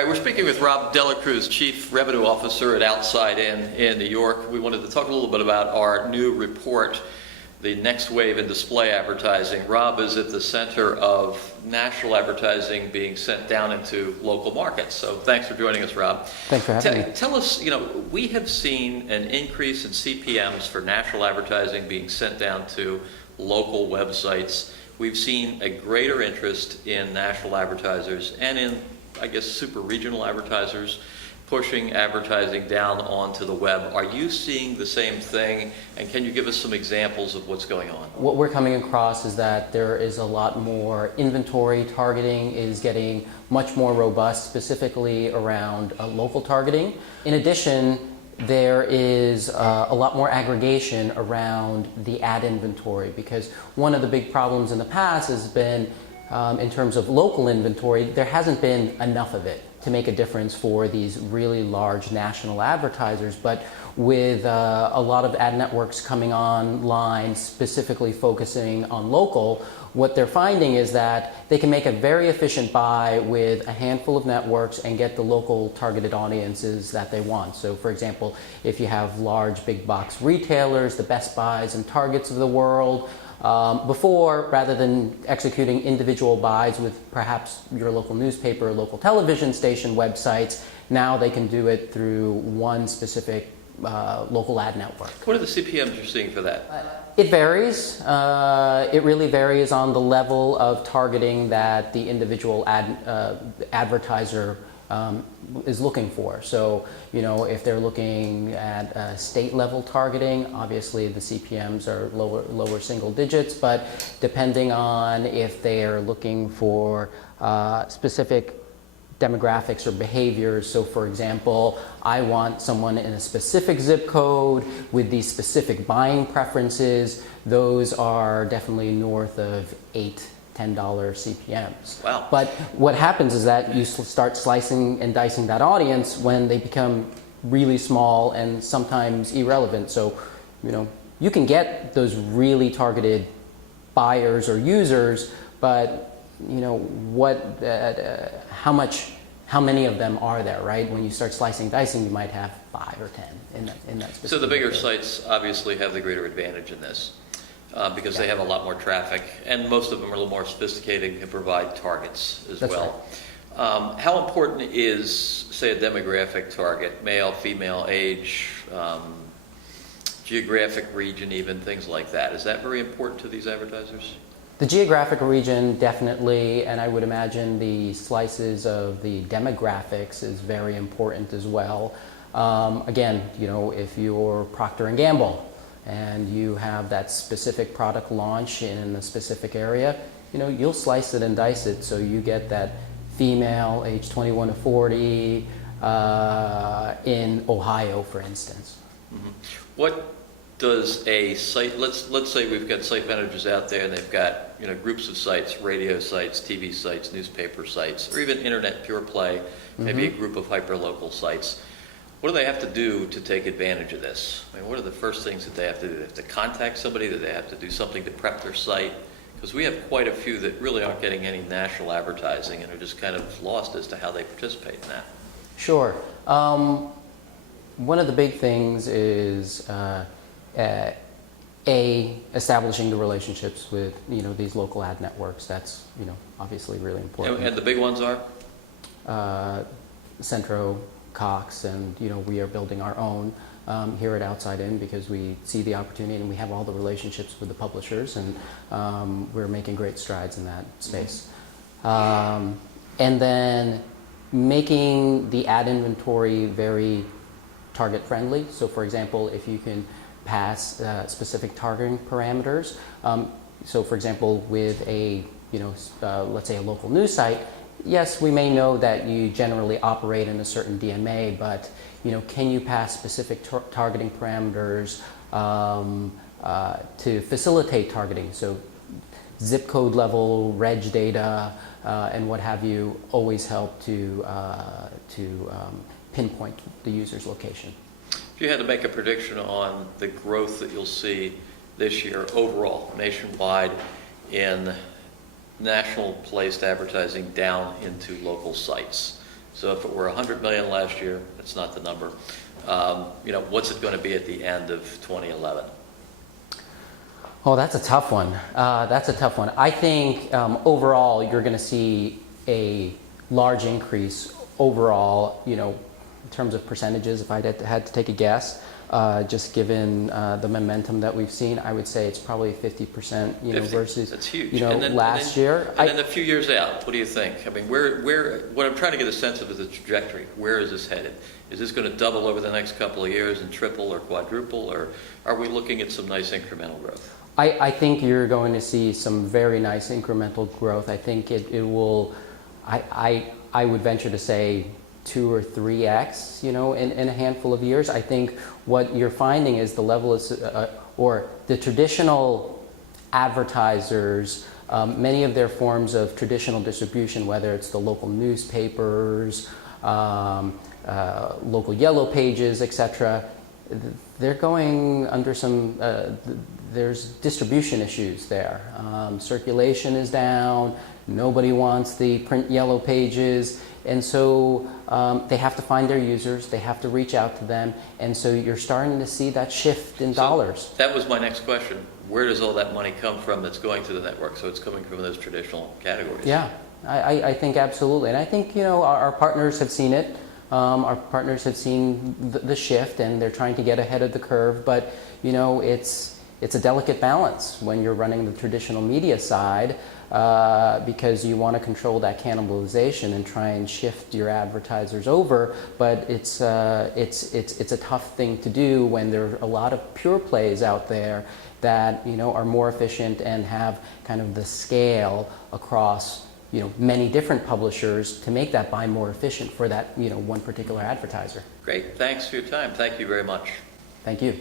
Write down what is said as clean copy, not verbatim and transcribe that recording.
right, we're speaking with Rob DelaCruz, Chief Revenue Officer at Outside in New York. We wanted to talk a little bit about our new report, the next wave in display advertising. Rob is at the center of national advertising being sent down into local markets. So thanks for joining us, Rob. Thanks for having me. Tell us, we have seen an increase in CPMs for national advertising being sent down to local websites. We've seen a greater interest in national advertisers and in, I guess, super regional advertisers pushing advertising down onto the web. Are you seeing the same thing? And can you give us some examples of what's going on? What we're coming across is that there is a lot more inventory. Targeting is getting much more robust, specifically around local targeting. In addition, there is a lot more aggregation around the ad inventory, because one of the big problems in the past has been in terms of local inventory, there hasn't been enough of it to make a difference for these really large national advertisers. But with a lot of ad networks coming online, specifically focusing on local, what they're finding is that they can make a very efficient buy with a handful of networks and get the local targeted audiences that they want. So for example, if you have large big box retailers, the Best Buys and Targets of the world, before, rather than executing individual buys with perhaps your local newspaper or local television station websites, now they can do it through one specific local ad network. What are the CPMs you're seeing for that? It varies. It really varies on the level of targeting that the individual advertiser is looking for. So, if they're looking at state level targeting, obviously the CPMs are lower single digits, but depending on if they're looking for specific demographics or behaviors. So for example, I want someone in a specific zip code with these specific buying preferences. Those are definitely north of $8–10 CPMs. Wow. But what happens is that you start slicing and dicing that audience when they become really small and sometimes irrelevant. So, you can get those really targeted buyers or users, but how many of them are there, right? When you start slicing and dicing, you might have 5 or 10 in that specific. So the bigger sites obviously have the greater advantage in this. Because they have a lot more traffic, and most of them are a little more sophisticated and can provide targets as That's well. Right. How important is, say, a demographic target, male, female, age, geographic region, even things like that? Is that very important to these advertisers? The geographic region, definitely, and I would imagine the slices of the demographics is very important as well. Again, if you're Procter & Gamble, and you have that specific product launch in a specific area, you'll slice it and dice it so you get that female, age 21 to 40, in Ohio, for instance. Mm-hmm. What does a site, let's say we've got site managers out there and they've got groups of sites, radio sites, TV sites, newspaper sites, or even internet pure play, maybe a group of hyperlocal sites. What do they have to do to take advantage of this? I mean, what are the first things that they have to do? They have to contact somebody? Do they have to do something to prep their site? Because we have quite a few that really aren't getting any national advertising and are just kind of lost as to how they participate in that. Sure. One of the big things is establishing the relationships with these local ad networks. That's obviously really important. And the big ones are? Centro, Cox, and we are building our own here at Outside In because we see the opportunity and we have all the relationships with the publishers, and we're making great strides in that space. And then making the ad inventory very target friendly. So for example, if you can pass specific targeting parameters, so for example with a let's say a local news site, yes, we may know that you generally operate in a certain DMA, but can you pass specific targeting parameters to facilitate targeting? So zip code level, reg data, and what have you always help to pinpoint the user's location. If you had to make a prediction on the growth that you'll see this year overall, nationwide, in national placed advertising down into local sites, So if it were 100 million last year, that's not the number. What's it going to be at the end of 2011? Oh, that's a tough one. I think overall you're going to see a large increase overall, in terms of percentages. If I had to take a guess, just given the momentum that we've seen, I would say it's probably 50%, 50. Versus that's huge. Last year. And then a few years out, what do you think? I mean, what I'm trying to get a sense of is the trajectory. Where is this headed? Is this going to double over the next couple of years and triple or quadruple, or are we looking at some nice incremental growth? I think you're going to see some very nice incremental growth. I think it will, I would venture to say 2 or 3x, in a handful of years. I think what you're finding is the level is, or the traditional advertisers, many of their forms of traditional distribution, whether it's the local newspapers, local yellow pages, etc., they're going under some, there's distribution issues there. Circulation is down, nobody wants the print yellow pages, and so they have to find their users, they have to reach out to them, and so you're starting to see that shift in dollars. That was my next question. Where does all that money come from that's going to the network? So it's coming from those traditional categories. Yeah, I think absolutely, and I think our partners have seen it. Our partners have seen the shift, and they're trying to get ahead of the curve. But it's a delicate balance when you're running the traditional media side, because you want to control that cannibalization and try and shift your advertisers over. But it's a tough thing to do when there are a lot of pure plays out there that are more efficient and have kind of the scale across many different publishers to make that buy more efficient for that one particular advertiser. Great. Thanks for your time. Thank you very much. Thank you.